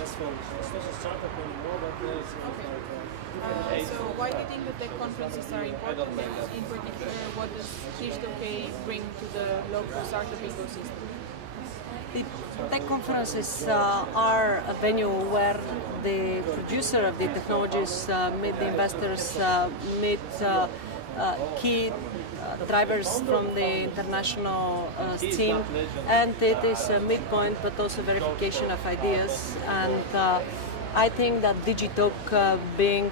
successful. It's not a startup anymore, but it's So why do you think the tech conferences are important, and in particular, what does Digital K bring to the local startup ecosystem? The tech conferences are a venue where the producer of the technologies meet the investors, meet key drivers from the international scene, and it is a midpoint but also verification of ideas. And I think that Digitalk being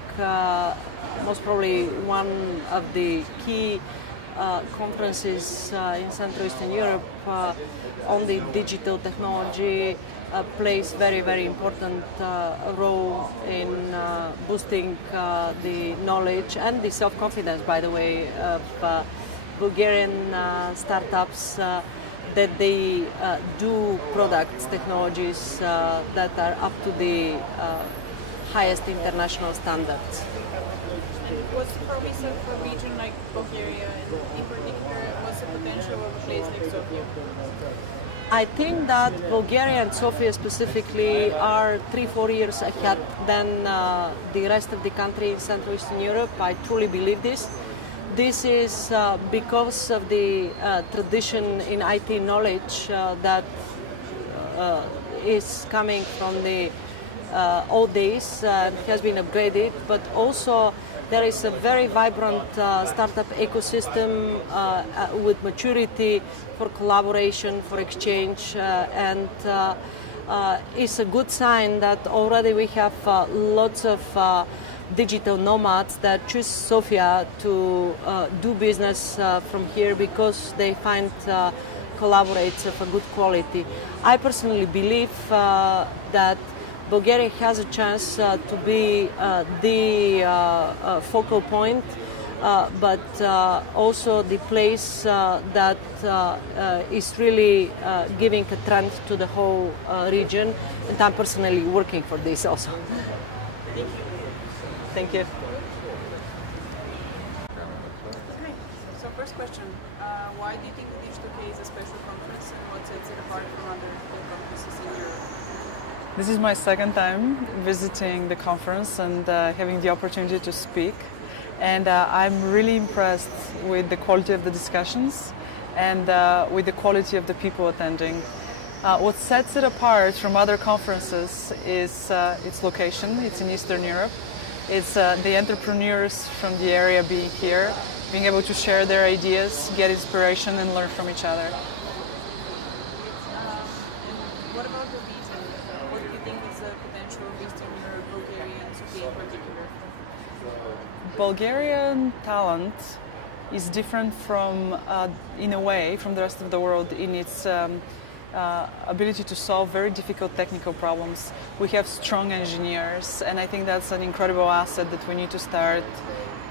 most probably one of the key conferences in Central Eastern Europe on the digital technology plays very important role in boosting the knowledge and the self-confidence, by the way, of Bulgarian startups that they do products, technologies that are up to the highest international standards. And what's the promise of a region like Bulgaria, and in particular, what's the potential of a place like Sofia? I think that Bulgaria and Sofia specifically are 3-4 years ahead than the rest of the country in Central Eastern Europe. I truly believe this. This is because of the tradition in IT knowledge that is coming from the old days and has been upgraded, but also there is a very vibrant startup ecosystem with maturity for collaboration, for exchange, and it's a good sign that already we have lots of digital nomads that choose Sofia to do business from here because they find collaborates of a good quality. I personally believe that Bulgaria has a chance to be the focal point, but also the place that is really giving a trend to the whole region, and I'm personally working for this also. Thank you. Okay, so first question, why do you think the Digital K is a special conference, and what sets it apart from other conferences in Europe? This is my second time visiting the conference and having the opportunity to speak. And I'm really impressed with the quality of the discussions and with the quality of the people attending. What sets it apart from other conferences is its location. It's in Eastern Europe. It's the entrepreneurs from the area being here, being able to share their ideas, get inspiration and learn from each other. What about the region? What do you think is the potential of Eastern Europe, Bulgaria, and Sofia in particular? Bulgarian talent is different from, in a way, from the rest of the world in its ability to solve very difficult technical problems. We have strong engineers, and I think that's an incredible asset that we need to start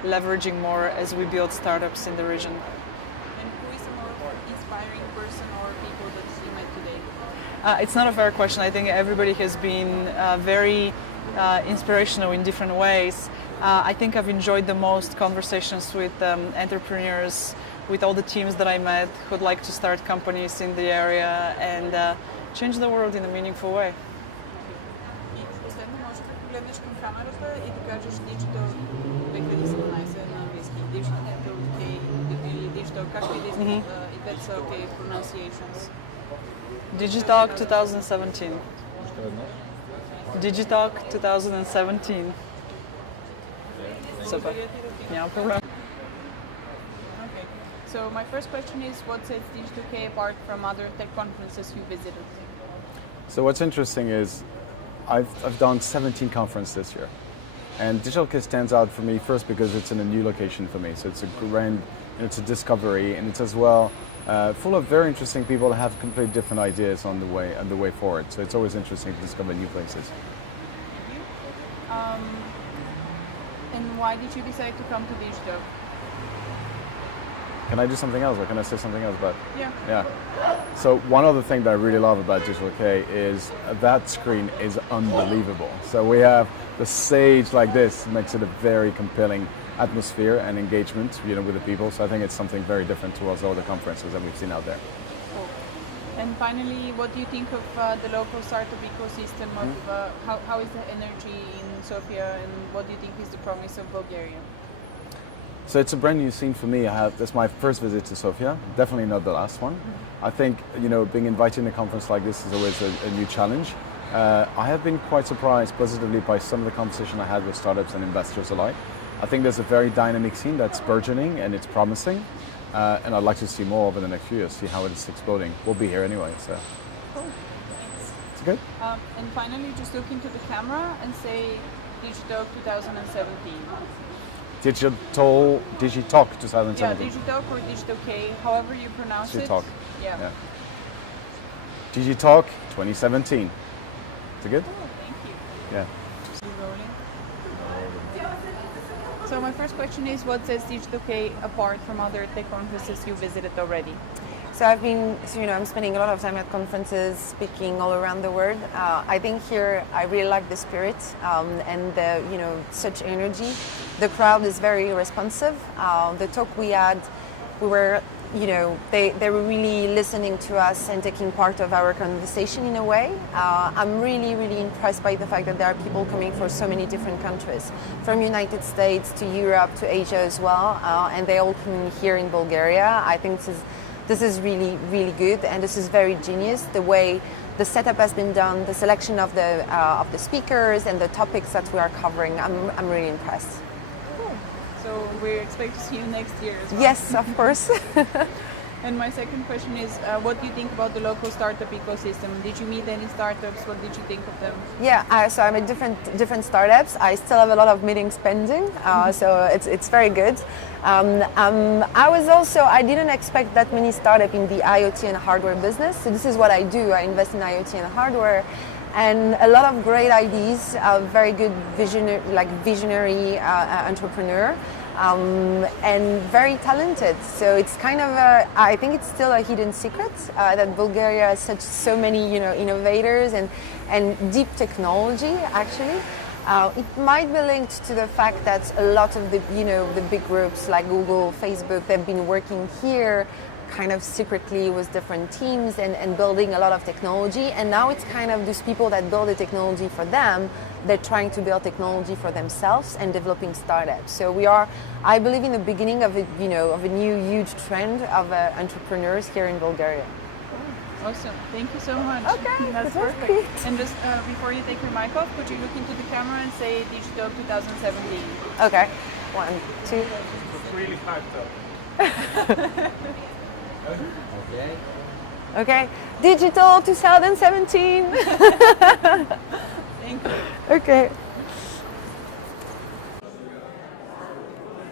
leveraging more as we build startups in the region. And who is the more inspiring person or people that you met today? It's not a fair question. I think everybody has been very inspirational in different ways. I think I've enjoyed the most conversations with entrepreneurs, with all the teams that I met who'd like to start companies in the area and change the world in a meaningful way. И последно, може да погледнеш към камерата и да кажеш Digital 2017 на английски. Digital K или Digital, както и да искаш, if that's okay pronunciations. Digitalk 2017. Digitalk 2017. Super. Няма проблем. Okay. So my first question is, what sets Digital K apart from other tech conferences you visited? So what's interesting is I've done 17 conferences this year. And Digital K stands out for me first because it's in a new location for me. So it's a grand, it's a discovery, and it's as well full of very interesting people that have completely different ideas on the way forward. So it's always interesting to discover new places. And why did you decide to come to Digital? Can I do something else, or can I say something else about? Yeah. So one other thing that I really love about Digital K is that screen is unbelievable. So we have the stage like this, makes it a very compelling atmosphere and engagement, with the people. So I think it's something very different towards all the conferences that we've seen out there. Cool. And finally, what do you think of the local startup ecosystem? Of how is the energy in Sofia, and what do you think is the promise of Bulgaria? So it's a brand new scene for me. This is my first visit to Sofia, definitely not the last one. I think, being invited to a conference like this is always a new challenge. I have been quite surprised positively by some of the conversation I had with startups and investors alike. I think there's a very dynamic scene that's burgeoning and it's promising. And I'd like to see more over the next few years, see how it is exploding. We'll be here anyway, so. Cool. Thanks. It's good. And finally, just look into the camera and say Digitalk 2017. Digitalk 2017. Yeah, Digitalk or Digitalk, however you pronounce Digitalk. it. Yeah. Digitalk 2017. Is it good? Cool, thank you. Yeah. Just rolling. So my first question is, what sets Digitalk apart from other tech conferences you visited already? So I'm spending a lot of time at conferences, speaking all around the world. I think here I really like the spirit and the, such energy. The crowd is very responsive. The talk we had, we were, they were really listening to us and taking part of our conversation in a way. I'm really, really impressed by the fact that there are people coming from so many different countries, from United States to Europe to Asia as well, and they all come here in Bulgaria. I think this is really, really good, and this is very genius. The way the setup has been done, the selection of the speakers and the topics that we are covering, I'm really impressed. Cool. So we expect to see you next year as well. Yes, of course. And my second question is, what do you think about the local startup ecosystem? Did you meet any startups? What did you think of them? Yeah, so I'm at different startups. I still have a lot of meetings pending, so it's very good. I didn't expect that many startups in the IoT and hardware business. So this is what I do. I invest in IoT and hardware, and a lot of great ideas. Very good visionary entrepreneur. And very talented. So it's kind of I think it's still a hidden secret that Bulgaria has so many innovators and deep technology actually. It might be linked to the fact that a lot of the big groups like Google, Facebook, they've been working here kind of secretly with different teams and building a lot of technology, and now it's kind of these people that build the technology for them, they're trying to build technology for themselves and developing startups. So I believe in the beginning of a new huge trend of entrepreneurs here in Bulgaria. Awesome. Thank you so much. Okay, That's perfect. And just before you take your mic off, could you look into the camera and say Digitalk 2017? Okay, 1, 2. It's really hyped up. Okay, Digital 2017. Thank you. Okay.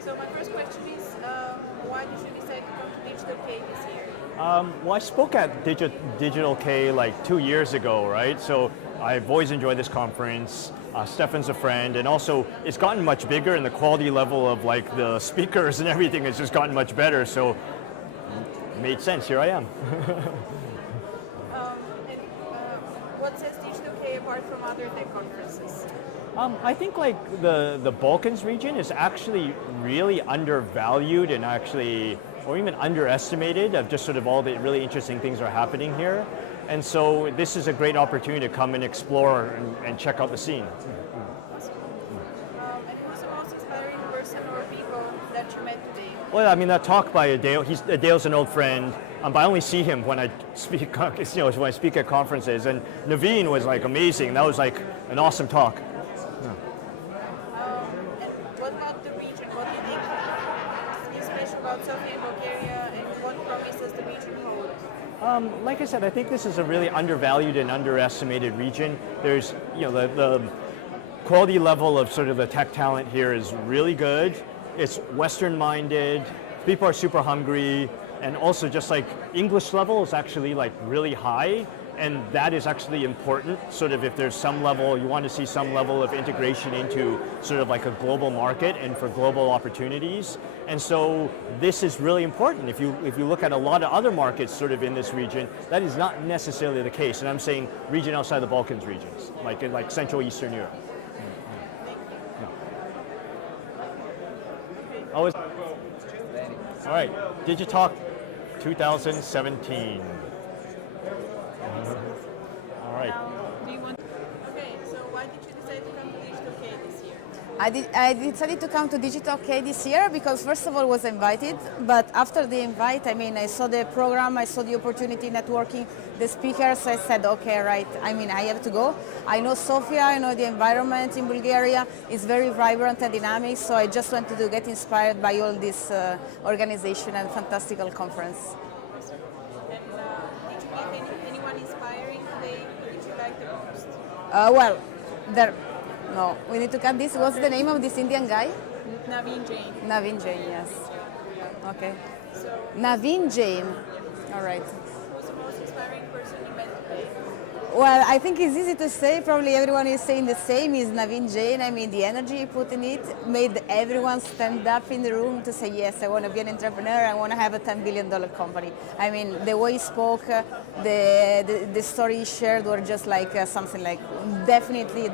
So my first question is, why did you decide to come to Digitalk this year? Well, I spoke at Digitalk like 2 years ago, right? So I've always enjoyed this conference. Stefan's a friend, and also it's gotten much bigger, and the quality level of like the speakers and everything has just gotten much better. So it made sense. Here I am. What sets Digitalk apart from other tech conferences? I think like the Balkans region is actually really undervalued and or even underestimated of just sort of all the really interesting things that are happening here. And so this is a great opportunity to come and explore and check out the scene. Awesome. And who's the most inspiring person or people that you met today? Well, I mean, that talk by Adele, Adele's an old friend, but I only see him when I speak, when I speak at conferences. And Naveen was like amazing. That was like an awesome talk. And what about the region? What do you think is special about Sofia and Bulgaria, and what promises the region hold? Like I said, I think this is a really undervalued and underestimated region. There's, the quality level of sort of the tech talent here is really good. It's Western-minded. People are super hungry, and also just like English level is actually like really high, and that is actually important. Sort of if there's some level, you want to see some level of integration into sort of like a global market and for global opportunities. And so this is really important. If you look at a lot of other markets sort of in this region, that is not necessarily the case. And I'm saying region outside the Balkans regions, like in like Central Eastern Europe. Always. All right, Digitalk 2017. I decided to come to Digital K this year because first of all I was invited, but after the invite, I mean, I saw the program, I saw the opportunity networking, the speakers, I said, okay, right, I mean, I have to go. I know Sofia, I know the environment in Bulgaria is very vibrant and dynamic, so I just wanted to get inspired by all this organization and fantastical conference. And did you meet anyone inspiring today? Who did you like the most? Well, no, we need to cut this. What's the name of this Indian guy? Naveen Jain. Naveen Jain, yes. Okay. So, Naveen Jain. All right. who's the most inspiring person you met today? Well, I think it's easy to say. Probably everyone is saying the same. Is Naveen Jain. I mean, the energy he put in it made everyone stand up in the room to say, yes, I want to be an entrepreneur. I want to have a $10 billion company. I mean, the way he spoke, the story he shared were just like something like definitely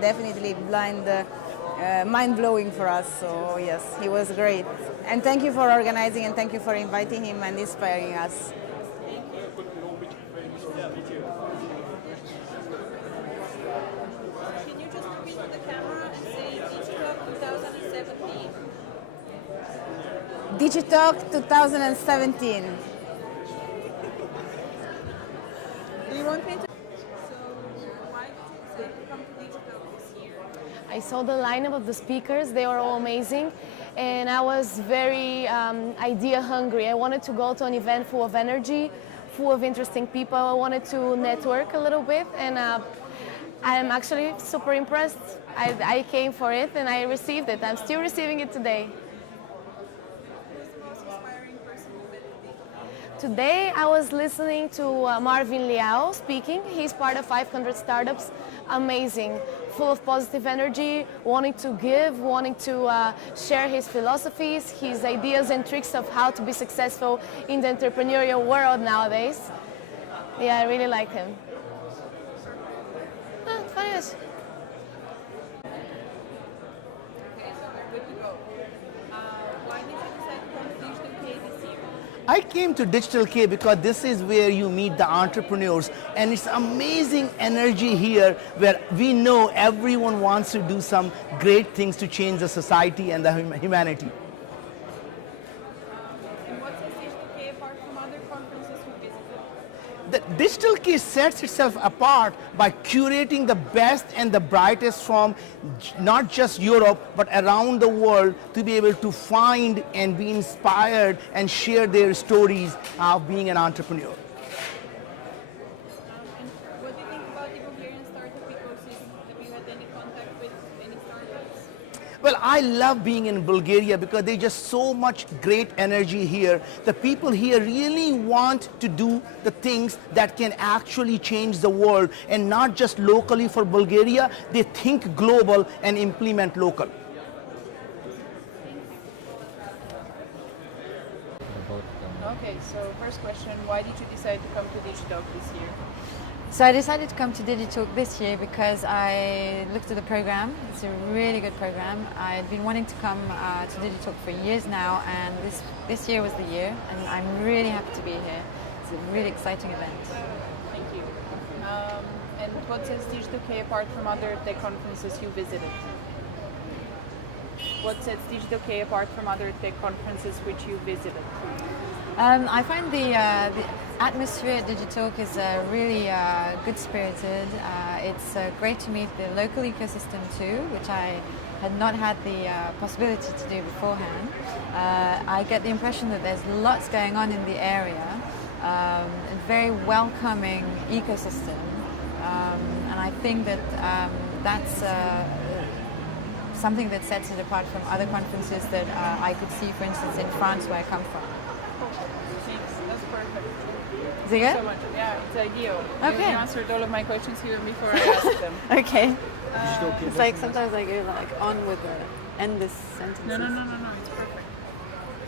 mind-blowing for us. So, yes, he was great. And thank you for organizing and thank you for inviting him and inspiring us. Can you just look into the camera and say Digitalk 2017? Digitalk 2017. Do you want me to? So, why did you decide to come to Digitalk this year? I saw the lineup of the speakers, they were all amazing, and I was very idea hungry. I wanted to go to an event full of energy, full of interesting people. I wanted to network a little bit, and I'm actually super impressed. I came for it and I received it. I'm still receiving it today. Who's the most inspiring person you met today? Today I was listening to Marvin Liao speaking. He's part of 500 Startups. Amazing, full of positive energy, wanting to give, wanting to share his philosophies, his ideas and tricks of how to be successful in the entrepreneurial world nowadays. Yeah, I really like him. Finish. Okay, so we're good to go. Why did you decide to come to Digital K this year? I came to Digital K because this is where you meet the entrepreneurs, and it's amazing energy here where we know everyone wants to do some great things to change the society and the humanity. And what sets Digital K apart from other conferences you visited? The Digital K sets itself apart by curating the best and the brightest from not just Europe but around the world to be able to find and be inspired and share their stories of being an entrepreneur. And what do you think about the Bulgarian startup ecosystem? Have you had any contact with any startups? Well, I love being in Bulgaria because there's just so much great energy here. The people here really want to do the things that can actually change the world, and not just locally for Bulgaria. They think global and implement local. Okay, so first question, why did you decide to come to Digitalk this year? So I decided to come to Digitalk this year because I looked at the program. It's a really good program. I'd been wanting to come to Digitalk for years now, and this year was the year, and I'm really happy to be here. It's a really exciting event. Thank you. And what sets Digital K apart from other tech conferences you visited? What sets Digital K apart from other tech conferences which you visited? I find the atmosphere at Digitalk is really good-spirited. It's great to meet the local ecosystem too, which I had not had the possibility to do beforehand. I get the impression that there's lots going on in the area, a very welcoming ecosystem, and I think that that's something that sets it apart from other conferences that I could see, for instance, in France, where I come from. Thanks, that's perfect. Is it good? So much. Yeah, it's ideal. Okay. You answered all of my questions here before I asked them. Okay. It's like sometimes I go like on with the end this sentences. No, it's perfect.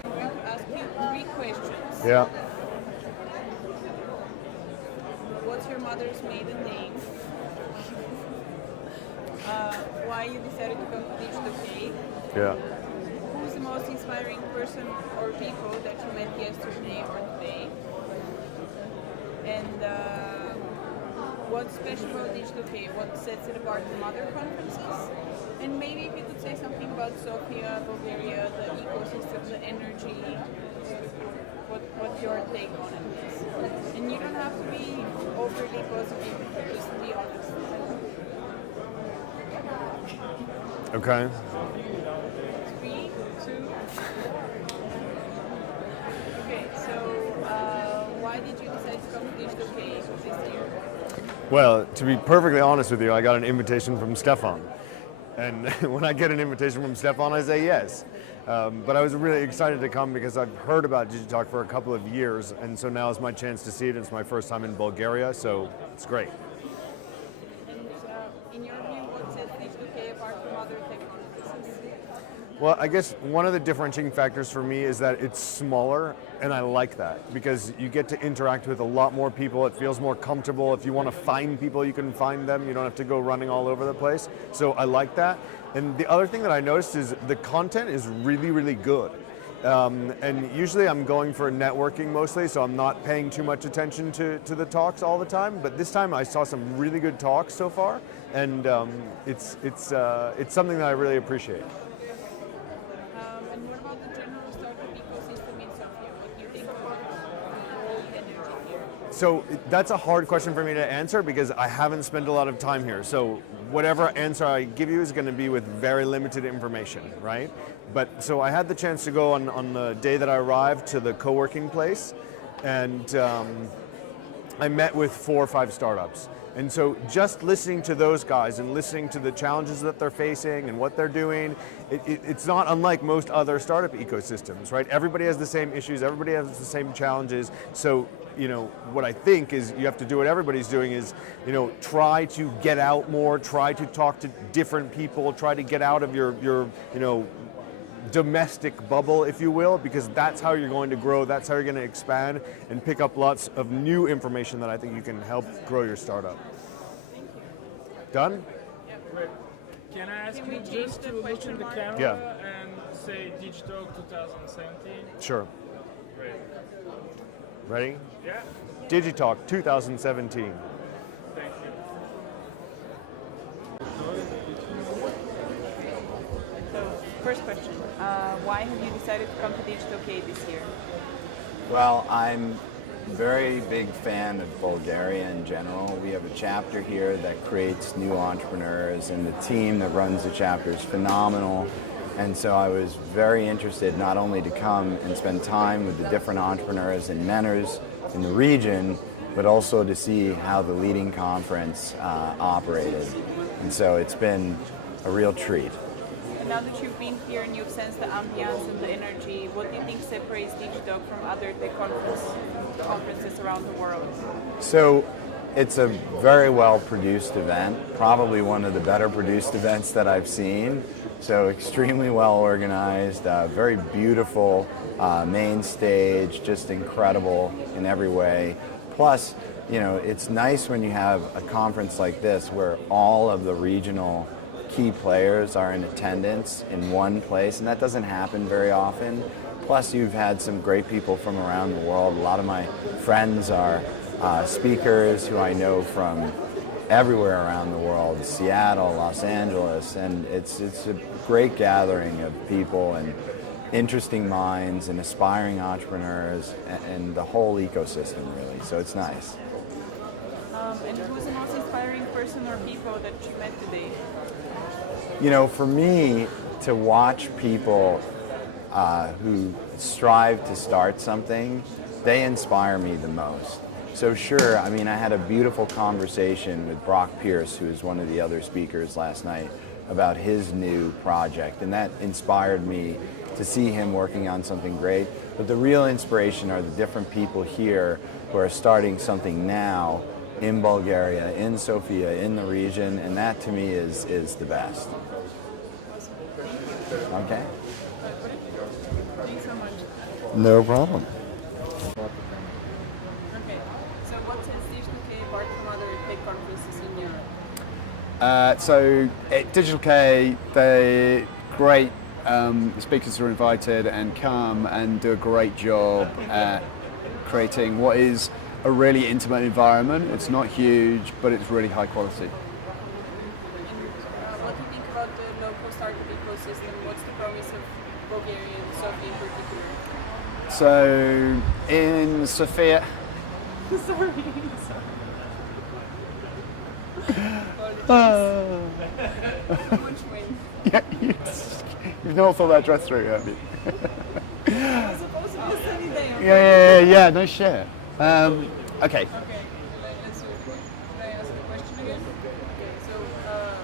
I'm going to ask you 3 questions. Yeah. What's your mother's maiden name? Why you decided to come to Digital K? Yeah. Who's the most inspiring person or people that you met yesterday or today? And what's special about Digital K? What sets it apart from other conferences? And maybe if you could say something about Sofia, Bulgaria, the ecosystem, the energy, what your take on it is. And you don't have to be overly positive, just be honest. Okay. 3, 2. Okay, so why did you decide to come to Digital K this year? Well, to be perfectly honest with you, I got an invitation from Stefan. And when I get an invitation from Stefan, I say yes. But I was really excited to come because I've heard about Digitalk for a couple of years, and so now is my chance to see it. It's my first time in Bulgaria, so it's great. And in your view, what sets Digital K apart from other tech conferences? Well, I guess one of the differentiating factors for me is that it's smaller, and I like that because you get to interact with a lot more people. It feels more comfortable. If you want to find people, you can find them. You don't have to go running all over the place. So I like that. And the other thing that I noticed is the content is really, really good. And usually I'm going for networking mostly, so I'm not paying too much attention to the talks all the time. But this time I saw some really good talks so far, and it's something that I really appreciate. And what about the general startup ecosystem in Sofia? What do you think about the whole energy here? So that's a hard question for me to answer because I haven't spent a lot of time here. So whatever answer I give you is going to be with very limited information, right? But so I had the chance to go on the day that I arrived to the co-working place, and I met with 4 or 5 startups. And so just listening to those guys and listening to the challenges that they're facing and what they're doing, it's not unlike most other startup ecosystems, right? Everybody has the same issues, everybody has the same challenges. So, you know, what I think is you have to do what everybody's doing is, you know, try to get out more, try to talk to different people, try to get out of your you know, domestic bubble, if you will, because that's how you're going to grow, that's how you're going to expand and pick up lots of new information that I think you can help grow your startup. Thank you. Done? Great. Can I ask Can we you change just the to look question in the mark? camera Yeah. and say Digitalk 2017? Sure. Great. Ready? Yeah, Digitalk 2017. thank you. So, first question. Why have you decided to come to Digital K this year? Well, I'm a very big fan of Bulgaria in general. We have a chapter here that creates new entrepreneurs, and the team that runs the chapter is phenomenal. And so I was very interested not only to come and spend time with the different entrepreneurs and mentors in the region, but also to see how the leading conference operated. And so it's been a real treat. And now that you've been here and you've sensed the ambiance and the energy, what do you think separates Digitalk from other tech conferences around the world? So it's a very well produced event, probably one of the better produced events that I've seen. So extremely well organized, very beautiful main stage, just incredible in every way. Plus, you know, it's nice when you have a conference like this where all of the regional key players are in attendance in one place, and that doesn't happen very often. Plus, you've had some great people from around the world. A lot of my friends are speakers who I know from everywhere around the world, Seattle, Los Angeles, and it's a great gathering of people and interesting minds and aspiring entrepreneurs and the whole ecosystem, really. So it's nice. And who's the most inspiring person or people that you met today? You know, for me, to watch people who strive to start something, they inspire me the most. So sure, I mean, I had a beautiful conversation with Brock Pierce, who was one of the other speakers last night, about his new project, and that inspired me to see him working on something great. But the real inspiration are the different people here who are starting something now in Bulgaria, in Sofia, in the region, and that to me is the best. Okay? Thanks so much. No problem. Okay, so what sets Digital K apart from other tech conferences in Europe? So at Digital K, the great speakers are invited and come and do a great job at creating what is a really intimate environment. It's not huge, but it's really high quality. And what do you think about about the local startup ecosystem? What's the promise of Bulgaria and Sofia in particular? So in Sofia, Sorry. yeah, you've not thought that dress through, have you? It was supposed to be a sunny day. Yeah, no shit. Okay. Okay, let's do it. Can I ask the question again? Okay, so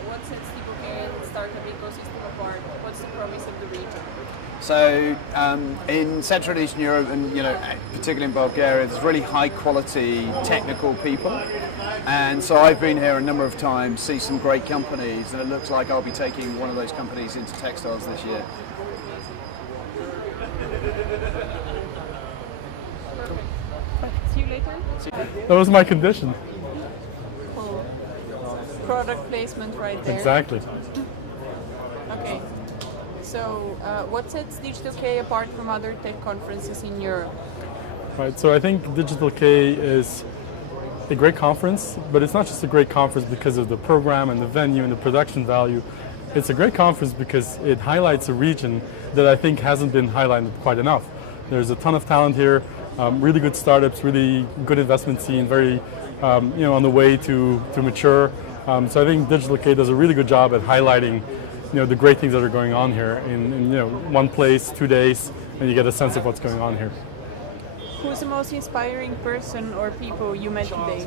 what sets the Bulgarian startup ecosystem apart? What's the promise of the region? So in Central and Eastern Europe, and particularly in Bulgaria, there's really high quality technical people. And so I've been here a number of times, see some great companies, and it looks like I'll be taking one of those companies into textiles this year. Perfect. See you later. That was my condition. Cool. Product placement right there. Exactly. Okay. So, what sets Digital K apart from other tech conferences in Europe? Right. So I think Digital K is a great conference, but it's not just a great conference because of the program and the venue and the production value. It's a great conference because it highlights a region that I think hasn't been highlighted quite enough. There's a ton of talent here, really good startups, really good investment scene, very on the way to mature. So I think Digital K does a really good job at highlighting the great things that are going on here in one place, 2 days, and you get a sense of what's going on here. Who's the most inspiring person or people you met today?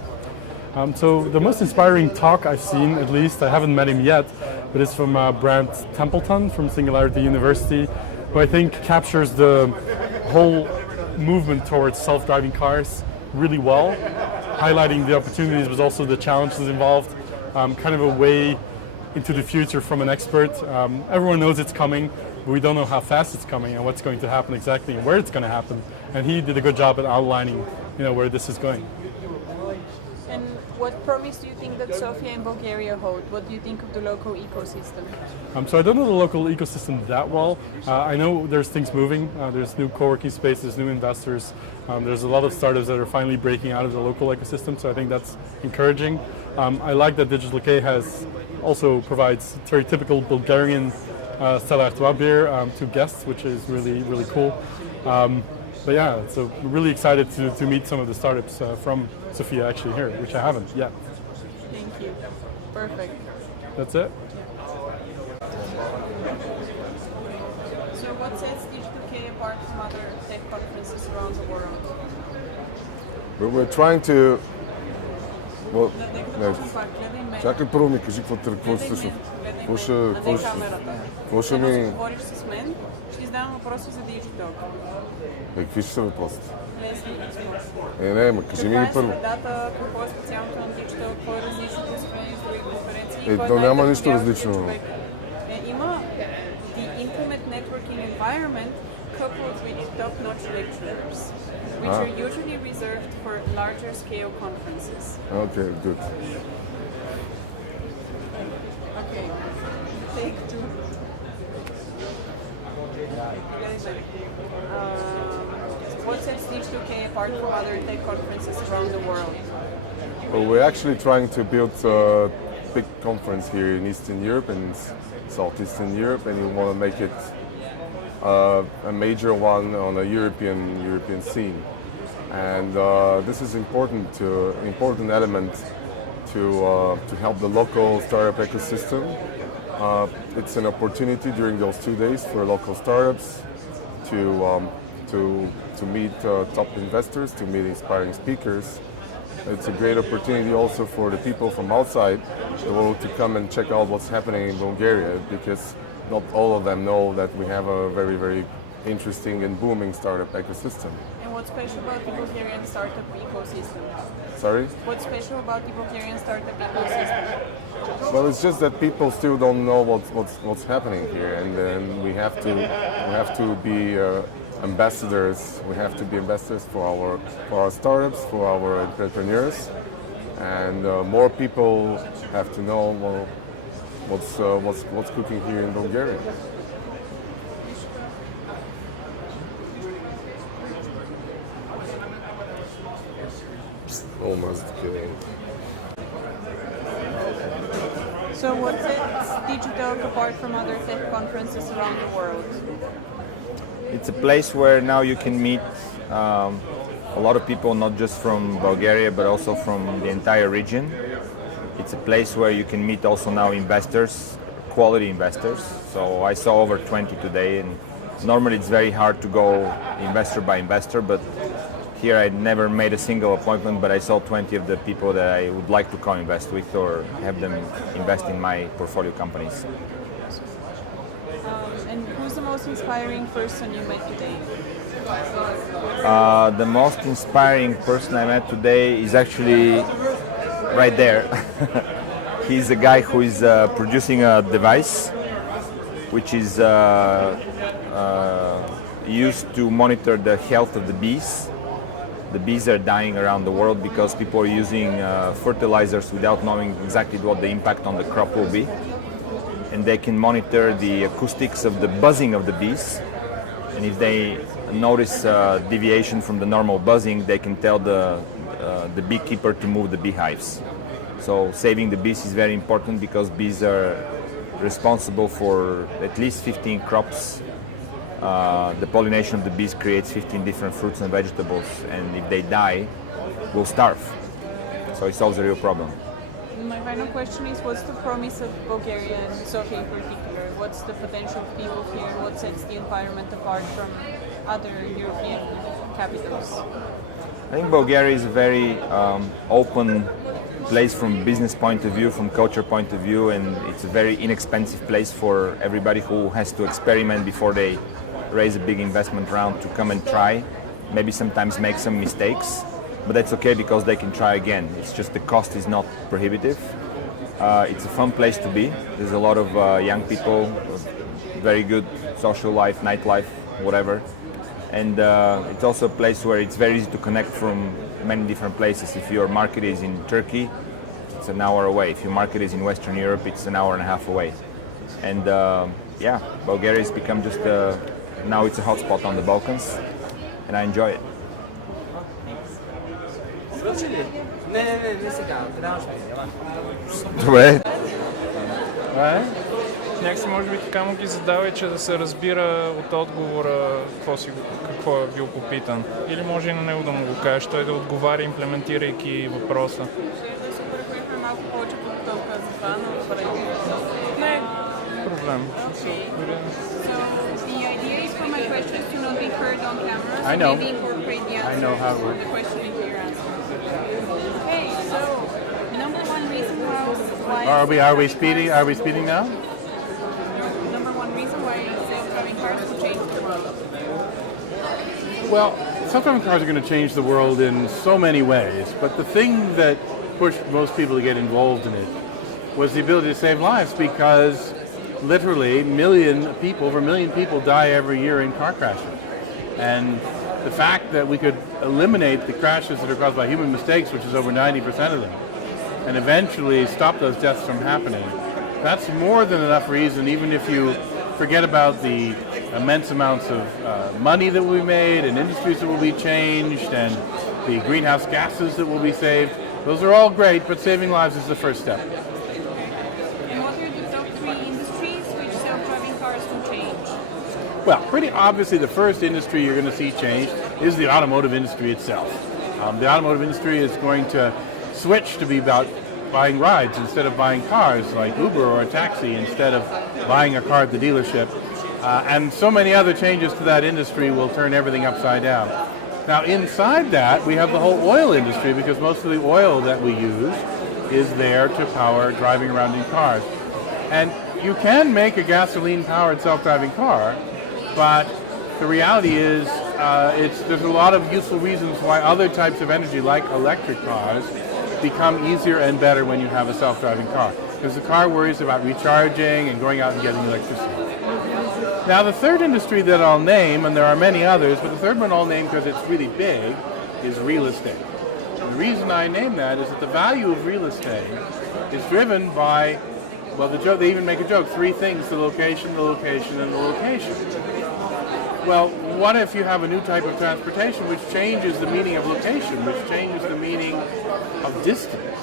So the most inspiring talk I've seen, at least, I haven't met him yet, but it's from Brant Templeton from Singularity University, who I think captures the whole movement towards self-driving cars really well, highlighting the opportunities but also the challenges involved, kind of a way into the future from an expert. Everyone knows it's coming, but we don't know how fast it's coming and what's going to happen exactly and where it's going to happen. And he did a good job at outlining, where this is going. And what promise do you think that Sofia and Bulgaria hold? What do you think of the local ecosystem? So I don't know the local ecosystem that well. I know there's things moving. There's new co-working spaces, new investors. There's a lot of startups that are finally breaking out of the local ecosystem, so I think that's encouraging. I like that Digital K also provides very typical Bulgarian Stella Artois beer to guests, which is really, really cool. But yeah, so really excited to meet some of the startups from Sofia actually here, which I haven't yet. Thank you. Perfect. That's it. So what sets Digital K apart from other tech conferences around the world? We're trying to... Well, чакай първо ми кажи какво ще слушам. Какво ще ми... Говориш с мен, ще издавам въпроси за Digital. Какви ще са въпросите? Лесни. Не, кажи ми ги първо. Каква е средата, какво е специалното на Digital, какво е различното в сравнение с други конференции? То няма нищо различно. Има the Implement Networking environment coupled with top-notch lecturers, which are usually reserved for larger scale conferences. Okay, good. Okay, take two. What sets Digital K apart from other tech conferences around the world? Well, we're actually trying to build a big conference here in Eastern Europe and Southeastern Europe, and we want to make it a major one on a European scene. And this is important element to help the local startup ecosystem. It's an opportunity during those 2 days for local startups to meet top investors, to meet inspiring speakers. It's a great opportunity also for the people from outside the world to come and check out what's happening in Bulgaria, because not all of them know that we have a very, very interesting and booming startup ecosystem. And what's special about the Bulgarian startup ecosystem? Sorry? What's special about the Bulgarian startup ecosystem? Well, it's just that people still don't know what's happening here, and then we have to be ambassadors. We have to be ambassadors for our startups, for our entrepreneurs, and more people have to know what's cooking here in Bulgaria. So So what sets Digitalk apart from other tech conferences around the world? It's a place where now you can meet a lot of people, not just from Bulgaria, but also from the entire region. It's a place where you can meet also now investors, quality investors. So I saw over 20 today, and normally it's very hard to go investor by investor, but here I never made a single appointment, but I saw 20 of the people that I would like to co-invest with or have them invest in my portfolio companies. And who's the most inspiring person you met today? The most inspiring person I met today is actually right there. He's a guy who is producing a device which is used to monitor the health of the bees. The bees are dying around the world because people are using fertilizers without knowing exactly what the impact on the crop will be. And they can monitor the acoustics of the buzzing of the bees. And if they notice deviation from the normal buzzing, they can tell the beekeeper to move the beehives. So saving the bees is very important because bees are responsible for at least 15 crops. The pollination of the bees creates 15 different fruits and vegetables, and if they die, we'll starve. So it solves a real problem. My final question is, what's the promise of Bulgaria and Sofia in particular? What's the potential of people here? What sets the environment apart from other European capitals? I think Bulgaria is a very open place from business point of view, from culture point of view, and it's a very inexpensive place for everybody who has to experiment before they raise a big investment round to come and try. Maybe sometimes make some mistakes, but that's okay because they can try again. It's just the cost is not prohibitive. It's a fun place to be. There's a lot of young people, very good social life, nightlife, whatever. And it's also a place where it's very easy to connect from many different places. If your market is in Turkey, it's an hour away. If your market is in Western Europe, it's an hour and a half away. And yeah, Bulgaria has become just now it's a hotspot on the Balkans, and I enjoy it. Добре. Някакси може би така му ги задава, че да се разбира от отговора какво е бил попитан. Или може и на него да му го кажеш, той да отговаря, имплементирайки въпроса. Не, проблем. I know. I know how it works. Okay, so number one reason why Are we speeding? Are we speeding now? number one reason why self-driving cars will change the world. Well, self-driving cars are going to change the world in so many ways, but the thing that pushed most people to get involved in it was the ability to save lives, because literally over a million people die every year in car crashes. And the fact that we could eliminate the crashes that are caused by human mistakes, which is over 90% of them, and eventually stop those deaths from happening, that's more than enough reason, even if you forget about the immense amounts of money that will be made and industries that will be changed and the greenhouse gases that will be saved. Those are all great, but saving lives is the first step. And what are the top three industries which self-driving cars will change? Well, pretty obviously the first industry you're going to see change is the automotive industry itself. The automotive industry is going to switch to be about buying rides instead of buying cars, like Uber or a taxi, instead of buying a car at the dealership. And so many other changes to that industry will turn everything upside down. Now inside that we have the whole oil industry, because most of the oil that we use is there to power driving around in cars. And you can make a gasoline-powered self-driving car, but the reality is there's a lot of useful reasons why other types of energy, like electric cars, become easier and better when you have a self-driving car, because the car worries about recharging and going out and getting electricity. Now the third industry that I'll name, and there are many others, but the third one I'll name because it's really big, is real estate. And the reason I name that is that the value of real estate is driven by, well, they even make a joke, three things: the location, the location, and the location. Well, what if you have a new type of transportation which changes the meaning of location, which changes the meaning of distance?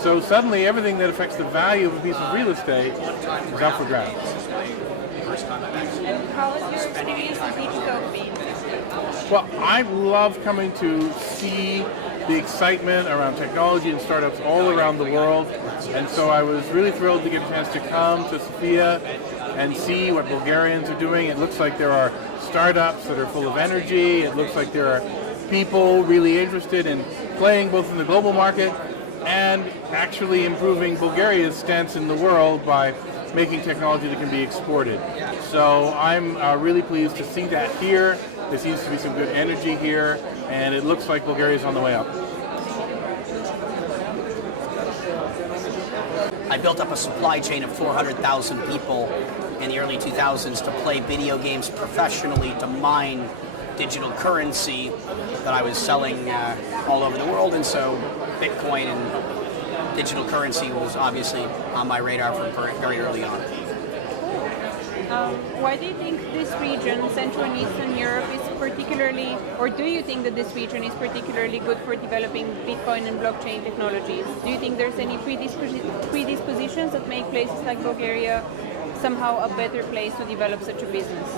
So suddenly everything that affects the value of a piece of real estate is up for grabs. And how has your experience with Digitalk been? Well, I love coming to see the excitement around technology and startups all around the world. And so I was really thrilled to get a chance to come to Sofia and see what Bulgarians are doing. It looks like there are startups that are full of energy. It looks like there are people really interested in playing both in the global market and actually improving Bulgaria's stance in the world by making technology that can be exported. So I'm really pleased to see that here. There seems to be some good energy here, and it looks like Bulgaria is on the way up. I built up a supply chain of 400,000 people in the early 2000s to play video games professionally, to mine digital currency that I was selling all over the world, and so Bitcoin and digital currency was obviously on my radar from very early on. Why do you think this region, Central and Eastern Europe, is particularly, or do you think that this region is particularly good for developing Bitcoin and blockchain technologies? Do you think there's any predispositions that make places like Bulgaria somehow a better place to develop such a business?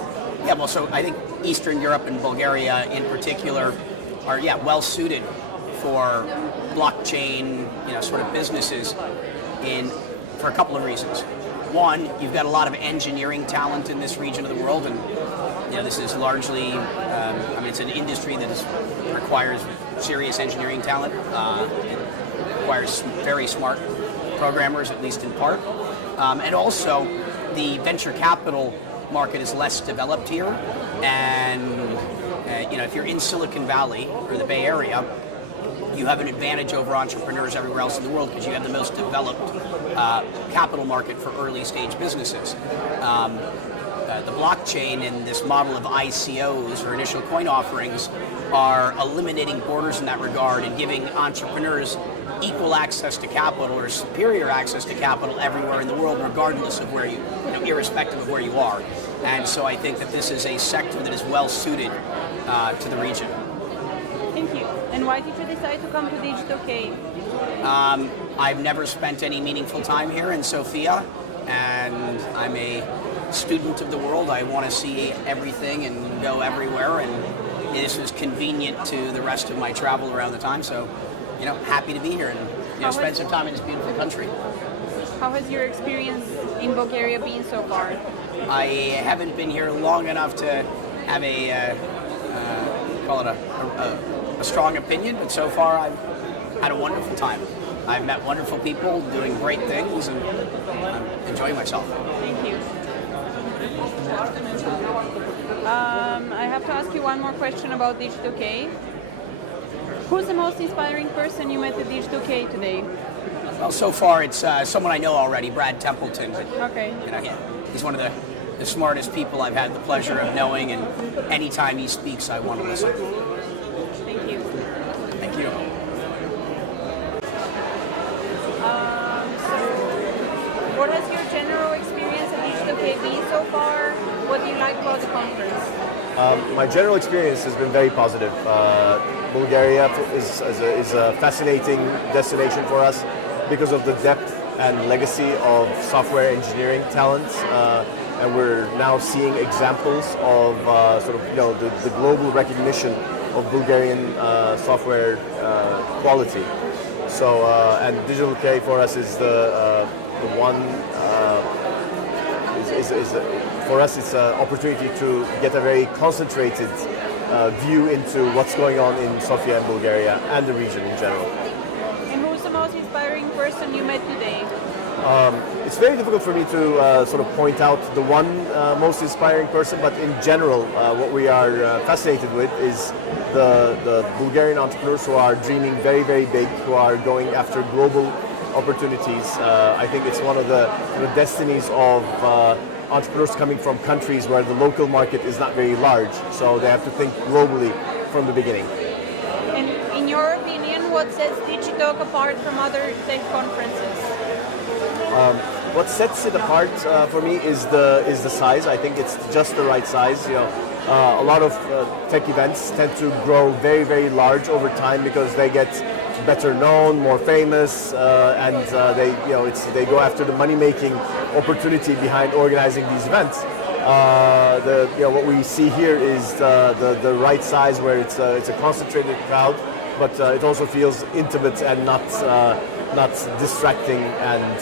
Yeah, well, so I think Eastern Europe and Bulgaria in particular are, well suited for blockchain, sort of businesses for a couple of reasons. One, you've got a lot of engineering talent in this region of the world, and this is largely, it's an industry that requires serious engineering talent. It requires very smart programmers, at least in part, and also the venture capital market is less developed here, and if you're in Silicon Valley or the Bay Area, you have an advantage over entrepreneurs everywhere else in the world because you have the most developed capital market for early stage businesses. The blockchain and this model of ICOs, or initial coin offerings, are eliminating borders in that regard and giving entrepreneurs equal access to capital or superior access to capital everywhere in the world, regardless of where irrespective of where you are. And so I think that this is a sector that is well suited to the region. Thank you. And why did you decide to come to Digitalk? I've never spent any meaningful time here in Sofia, and I'm a student of the world. I want to see everything and go everywhere, and this was convenient to the rest of my travel around the time, so happy to be here and spend some time in this beautiful country. How has your experience in Bulgaria been so far? I haven't been here long enough to have a strong opinion, but so far I've had a wonderful time. I've met wonderful people doing great things, and I'm enjoying myself. Thank you. I have to ask you one more question about Digitalk. Who's the most inspiring person you met at Digitalk today? Well, so far it's someone I know already, Brad Templeton. But, okay. He's one of the smartest people I've had the pleasure of knowing, and anytime he speaks, I want to listen. Thank you. Thank you. So, what has your general experience at Digitalk been so far? What do you like about the conference? My general experience has been very positive. Bulgaria is a fascinating destination for us because of the depth and legacy of software engineering talent. And we're now seeing examples of the global recognition of Bulgarian software quality. So, and Digitalk for us is the one. For us, it's an opportunity to get a very concentrated view into what's going on in Sofia and Bulgaria and the region in general. And who's the most inspiring person you met today? It's very difficult for me to sort of point out the one most inspiring person, but in general, what we are fascinated with is the Bulgarian entrepreneurs who are dreaming very, very big, who are going after global opportunities. I think it's one of the destinies of entrepreneurs coming from countries where the local market is not very large, so they have to think globally from the beginning. And in your opinion, what sets Digitalk apart from other tech conferences? What sets it apart for me is the size. I think it's just the right size. A lot of tech events tend to grow very, very large over time because they get better known, more famous, and they go after the money-making opportunity behind organizing these events. What we see here is the right size, where it's a concentrated crowd, but it also feels intimate and not distracting and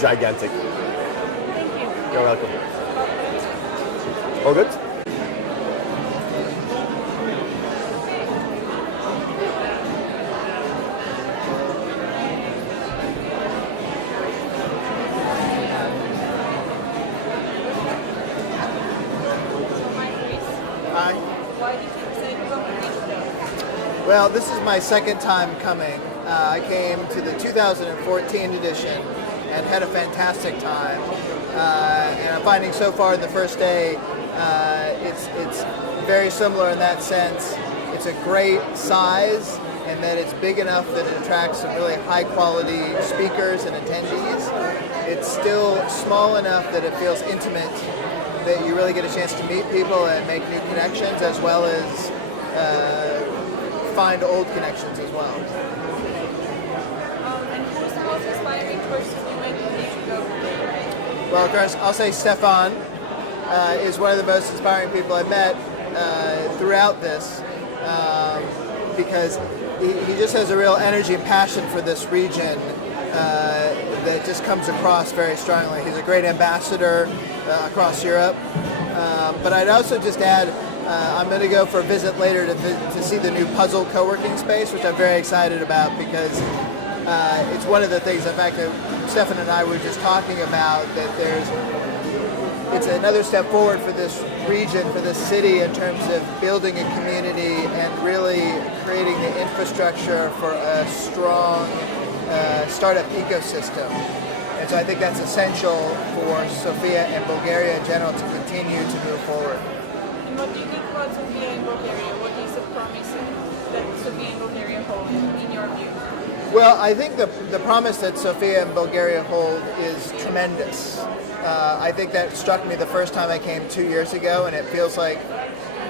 gigantic. Thank you. You're welcome. All good? Why did you decide to come to Digitalk? Well, this is my second time coming. I came to the 2014 edition and had a fantastic time. And I'm finding so far the first day, it's very similar in that sense. It's a great size, and that it's big enough that it attracts some really high quality speakers and attendees. It's still small enough that it feels intimate, that you really get a chance to meet people and make new connections, as well as find old connections as well. And who's the most inspiring person you met in Digitalk? Well, of course, I'll say Stefan is one of the most inspiring people I've met throughout this, because he just has a real energy and passion for this region that just comes across very strongly. He's a great ambassador across Europe. But I'd also just add, I'm going to go for a visit later to see the new Puzzle co-working space, which I'm very excited about, because it's one of the things, in fact, that Stefan and I were just talking about, that it's another step forward for this region, for this city, in terms of building a community and really creating the infrastructure for a strong startup ecosystem. And so I think that's essential for Sofia and Bulgaria in general to continue to move forward. And what do you think about Sofia and Bulgaria? What is the promise that Sofia and Bulgaria hold, in your view? Well, I think the promise that Sofia and Bulgaria hold is tremendous. I think that struck me the first time I came 2 years ago, and it feels like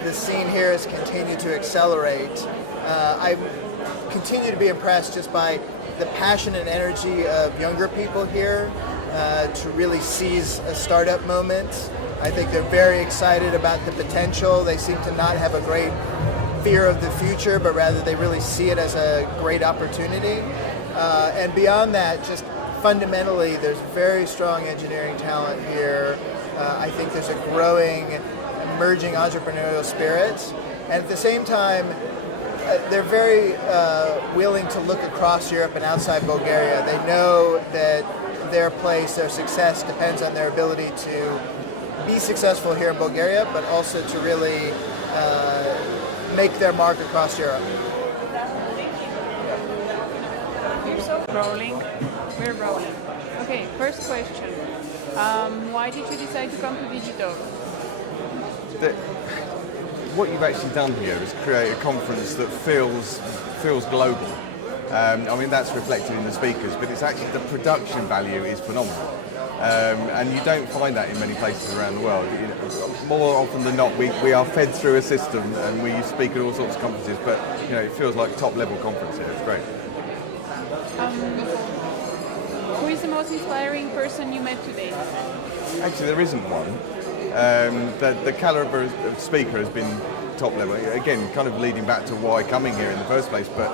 the scene here has continued to accelerate. I continue to be impressed just by the passion and energy of younger people here to really seize a startup moment. I think they're very excited about the potential. They seem to not have a great fear of the future, but rather they really see it as a great opportunity. And beyond that, just fundamentally, there's very strong engineering talent here. I think there's a growing, emerging entrepreneurial spirit. And at the same time, they're very willing to look across Europe and outside Bulgaria. They know that their place, their success depends on their ability to be successful here in Bulgaria, but also to really make their mark across Europe. Rolling. We're rolling. Okay, first question. Why did you decide to come to Digitalk? What you've actually done here is create a conference that feels global. I mean, that's reflected in the speakers, but it's actually the production value is phenomenal. And you don't find that in many places around the world. You know, more often than not, we are fed through a system and we speak at all sorts of conferences, but you know, it feels like top level conference here. It's great. Who is the most inspiring person you met today? Actually, there isn't one. The caliber of speaker has been top level. Again, kind of leading back to why coming here in the first place, but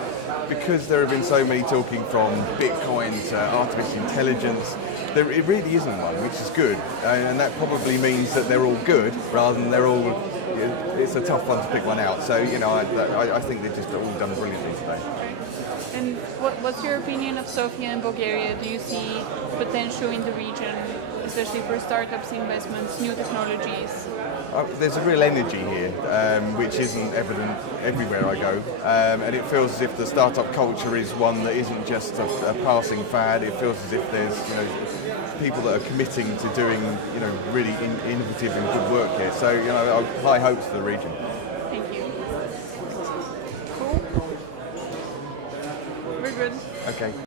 because there have been so many talking from Bitcoin to artificial intelligence, it really isn't one, which is good. And that probably means that they're all good rather than they're all, it's a tough one to pick one out. So, you know, I think they've just all done brilliantly today. And what's your opinion of Sofia and Bulgaria? Do you see potential in the region, especially for startups, investments, new technologies? There's a real energy here, which isn't evident everywhere I go, and it feels as if the startup culture is one that isn't just a passing fad. It feels as if there's, you know, people that are committing to doing, you know, really innovative and good work here. So, you know, high hopes for the region. Thank you. Cool. We're good. Okay.